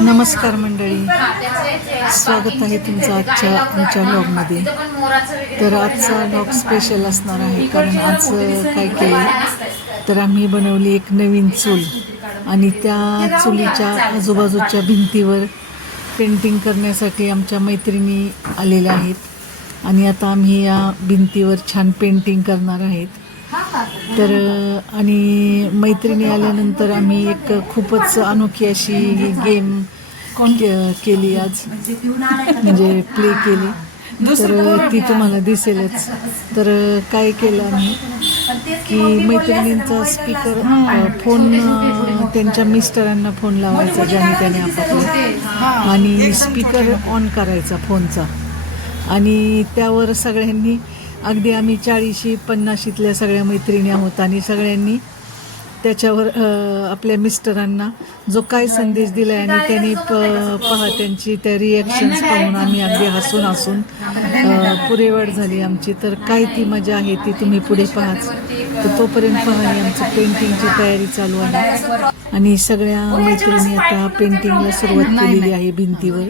नमस्कार मंडळी. स्वागत आहे तुमचं आजच्या आमच्या ब्लॉगमध्ये तर आजचा ब्लॉग स्पेशल असणार आहे कारण आज काय केलं? तर आम्ही बनवली एक नवीन चूल. आणि त्या चुलीच्या आजूबाजूच्या भिंतीवर पेंटिंग करण्यासाठी आमच्या मैत्रिणी आलेल्या आहेत. आणि आता आम्ही या भिंतीवर छान पेंटिंग करणार आहेत. तर आणि मैत्रिणी आल्यानंतर आम्ही एक खूपच अनोखी अशी गेम केली आज. म्हणजे प्ले केली. तर ती तुम्हाला दिसेलच. तर काय केलं आम्ही? की मैत्रिणींचा स्पीकर फोन त्यांच्या मिस्टरांना फोन लावायचा ज्याने त्याने आपापला आणि स्पीकर ऑन करायचा फोनचा आणि त्यावर सगळ्यांनी अगदी आम्ही चाळीशी पन्नाशीतल्या सगळ्या मैत्रिणी आहोत आणि सगळ्यांनी त्याच्यावर आपल्या मिस्टरांना जो काय संदेश दिला आहे आणि त्यांनी प पहा त्यांची त्या रिॲक्शन्स पाहून आम्ही अगदी हसून हसून अ, पुरेवाट झाली आमची. तर काय ती मजा आहे ती तुम्ही पुढे पाहाच. तर तोपर्यंत पहा आमची पेंटिंगची तयारी चालू आहे. आणि सगळ्या मैत्रिणी आता पेंटिंगला सुरुवात केलेली आहे भिंतीवर.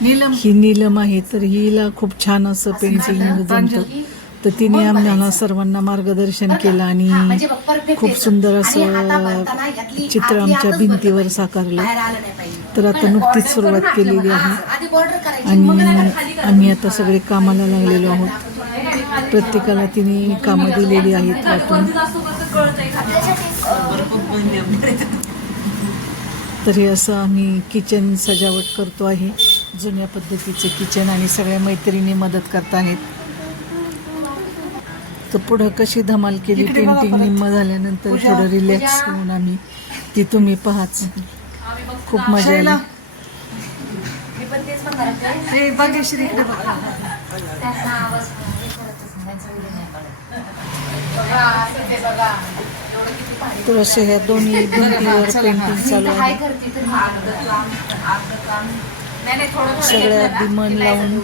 नीलम. ही नीलम आहे तर हिला खूप छान असं पेंटिंग जमतं. तर तिने आम्हाला सर्वांना मार्गदर्शन केलं आणि खूप सुंदर असं चित्र आमच्या भिंतीवर साकारलं. तर आता नुकतीच सुरुवात केलेली आहे. आणि आम्ही आता सगळे कामाला लागलेलो आहोत. प्रत्येकाला तिने कामं दिलेली आहेत वाटून. तर हे असं आम्ही किचन सजावट करतो आहे. जुन्या पद्धतीचे किचन आणि सगळ्या मैत्रिणी मदत करत आहेत तर पुढं कशी धमाल केली पेंटिंग निम्म झाल्यानंतर थोडं रिलॅक्स होऊन आम्ही ती तुम्ही पाहाच. खूप मजा आली. हे तर असे ह्या दोन्ही भिंतीवर पेंटिंग चालू आहे. सगळ्या अगदी मन लावून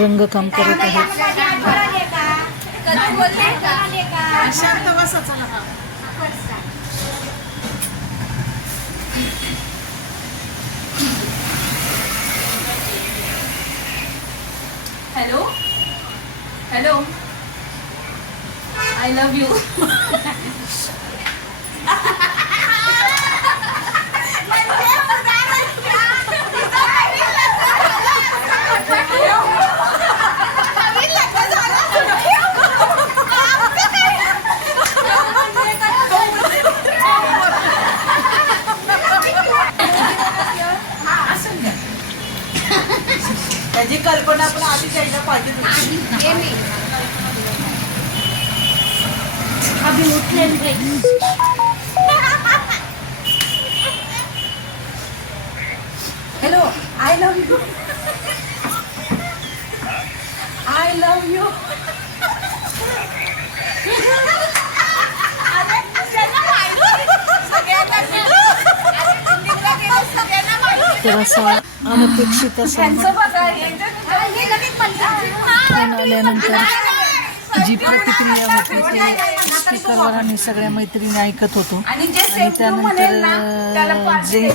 रंगकाम करत आहेत। चला hello? Hello? I love you त्याची कल्पना आपण आधी त्यांच्या पाहिजे hello I love you I love you तर असा अनपेक्षित असा आल्यानंतर जी प्रतिक्रिया होती ती स्पीकरवर आम्ही सगळ्या मैत्रिणी ऐकत होतो. आणि त्यानंतर जे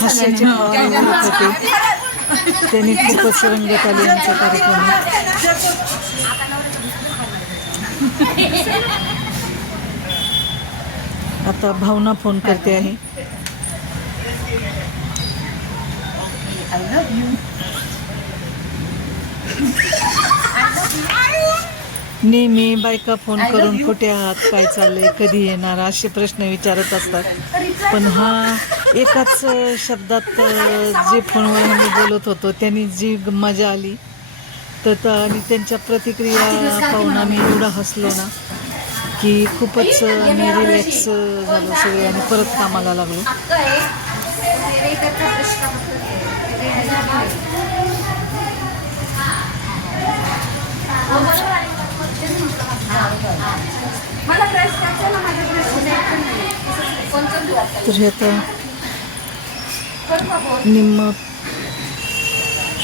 हास्याचे होत होते त्यांनी खूपच रंगत आली आमच्या कार्यक्रमात. आता भावना फोन करते आहे. नेहमी बायका फोन करून कुठे आहात काय चाललंय कधी येणार असे प्रश्न विचारत असतात. पण हा एकाच शब्दात जे फोनवर आम्ही बोलत होतो त्यांनी जी मजा आली तर आणि त्यांच्या प्रतिक्रिया पाहून आम्ही एवढं हसलो ना की खूपच आम्ही रिलॅक्स झालो सगळे आणि परत कामाला लागलो. तर हे आता निम्म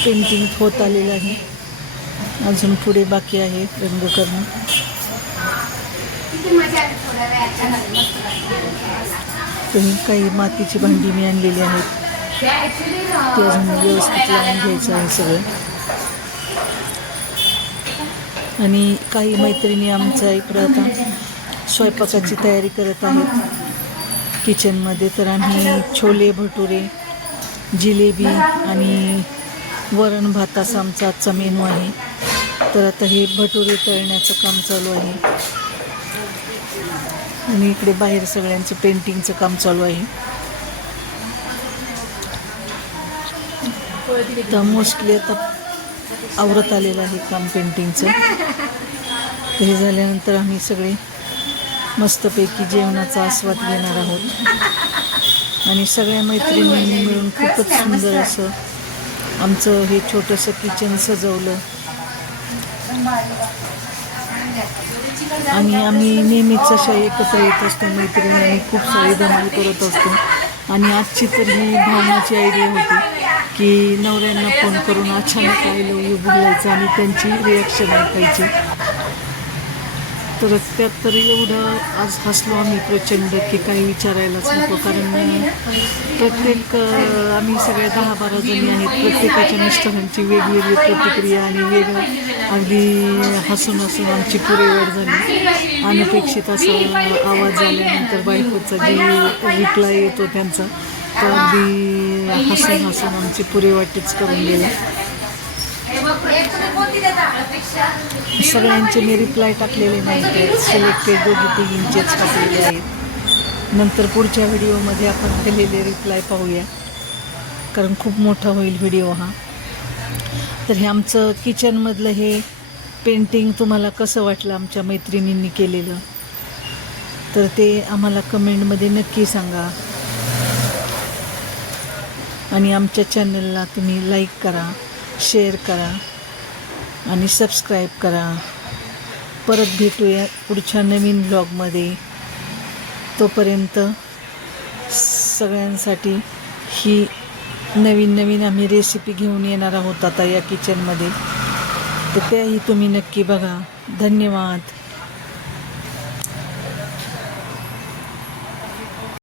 पेंटिंग होत आलेलं आहे. अजून पुढे बाकी आहे रंग करणं. किती मजा आली थोड्या वेळाच्या तर ही काही मातीची भांडी मी आणलेली आहेत. ते अजून व्यवस्थित लावून घ्यायचं आहे सगळं आणि काही मैत्रिणी आमच्या इकडं आता स्वयंपाकाची तयारी करत आहेत. किचनमध्ये तर आम्ही छोले भटुरे जिलेबी आणि वरण भात असा आमचा आजचा मेनू आहे. तर आता हे भटुरे तळण्याचं काम चालू आहे. आणि इकडे बाहेर सगळ्यांचं पेंटिंगचं काम चालू आहे. तर मोस्टली आता आवरत आलेलं आहे काम पेंटिंगचं तर हे झाल्यानंतर आम्ही सगळे मस्तपैकी जेवणाचा आस्वाद घेणार आहोत. आणि सगळ्या मैत्रिणींनी मिळून खूपच सुंदर असं आमचं हे छोटंसं किचन सजवलं. आणि आम्ही नेहमीच अशा एकत्र येत असतो मैत्रिणी खूप सारी धमाल करत असतो. आणि आजची तर ही भावनाची आयडिया होती. की नवऱ्यांना फोन करून अचानक आय लव यू बोलायचं आणि त्यांची रिॲक्शन ऐकायची. तर त्यात तर एवढं आज हसलो आम्ही प्रचंड की काही विचारायलाच नको कारण प्रत्येक आम्ही सगळ्या दहा बारा जणी आहेत प्रत्येकाच्या मिस्टरांची वेगवेगळी प्रतिक्रिया आणि वेगळं अगदी हसून हसून आमची पुरेवाट झाली. अनपेक्षित असा आवाज आल्यानंतर बायकोचा जे रिप्लाय येतो त्यांचा. तो अगदी हसून हसून आमची पुरेवाटीच करून गेला. सगळ्यांचे मी रिप्लाय टाकलेले नाही आहेत. सिलेक्टेड दोघी तिघींचेच टाकलेले आहेत. नंतर पुढच्या व्हिडिओमध्ये आपण दिलेले रिप्लाय पाहूया. कारण खूप मोठा होईल व्हिडिओ हा. तर हे आमचं किचनमधलं हे पेंटिंग तुम्हाला कसं वाटलं आमच्या मैत्रिणींनी केलेलं? तर ते आम्हाला कमेंटमध्ये नक्की सांगा. आणि आमच्या चॅनलला तुम्ही लाईक करा शेअर करा आणि सबस्क्राईब करा. परत भेटूया पुढच्या नवीन ब्लॉगमध्ये तोपर्यंत सगळ्यांसाठी ही नवीन नवीन आम्ही रेसिपी घेऊन येणार आहोत आता या किचनमध्ये तर त्याही तुम्ही नक्की बघा. धन्यवाद.